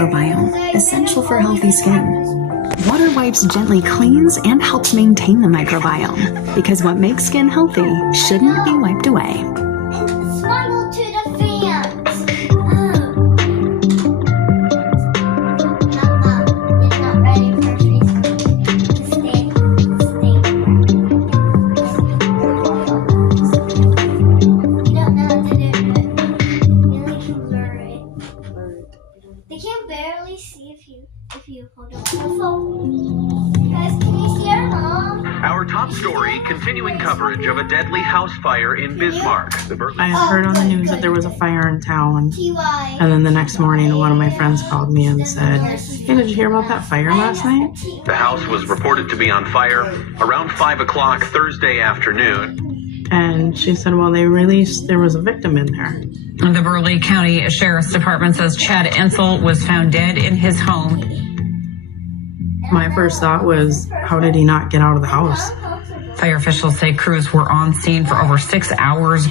microbiome, essential for healthy skin. Water Wipes gently cleans and helps maintain the microbiome, because what makes skin healthy shouldn't be wiped away. Smuggle to the fans. It's not ready for stay. You don't know how to do it. You only can blur it. They can barely see if you hold up the phone. Guys, can you see our mom? Our top story, continuing coverage of a deadly house fire in Bismarck. I had heard on the news that there was a fire in town, TY. and then the next morning one of my friends called me and said, "Hey, did you hear about that fire last night?" The house was reported to be on fire around 5 o'clock Thursday afternoon. And she said, well, they released, there was a victim in there. The Burleigh County Sheriff's Department says Chad Ensel was found dead in his home. My first thought was, how did he not get out of the house? Fire officials say crews were on scene for over 6 hours.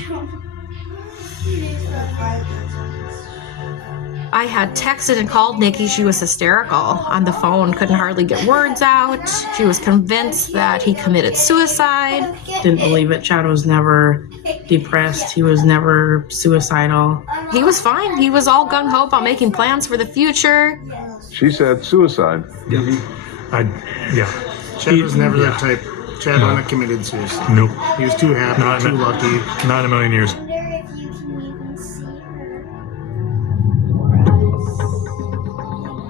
I had texted and called Nikki. She was hysterical on the phone, couldn't hardly get words out. She was convinced that he committed suicide. Didn't believe it. Chad was never depressed. He was never suicidal. He was fine. He was all gung-ho about making plans for the future. She said suicide. Chad was never that type. Chad wouldn't have committed suicide. Nope. He was too happy, too lucky. Not in a million years. I wonder if you can even see her.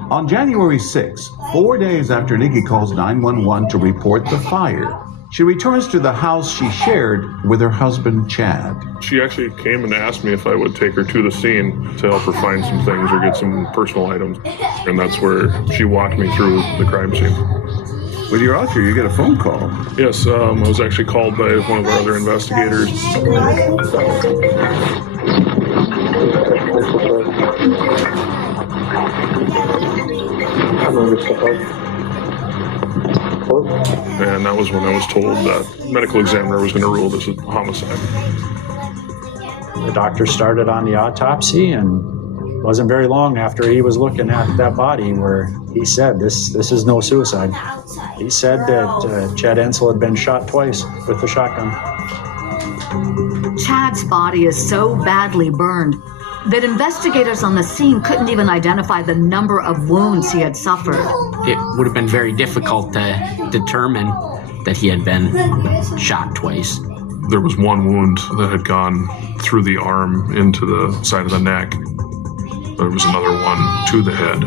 On January 6, 4 days after Nikki calls 911 to report the fire, she returns to the house she shared with her husband, Chad. She actually came and asked me if I would take her to the scene to help her find some things or get some personal items. And that's where she walked me through the crime scene. When you're out here, you get a phone call. Yes, I was actually called by one of our other investigators. And that was when I was told that the medical examiner was going to rule this a homicide. The doctor started on the autopsy, and it wasn't very long after he was looking at that body where he said, this is no suicide. He said that Chad Ensel had been shot twice with a shotgun. Chad's body is so badly burned that investigators on the scene couldn't even identify the number of wounds he had suffered. It would have been very difficult to determine that he had been shot twice. There was one wound that had gone through the arm into the side of the neck. There was another one to the head.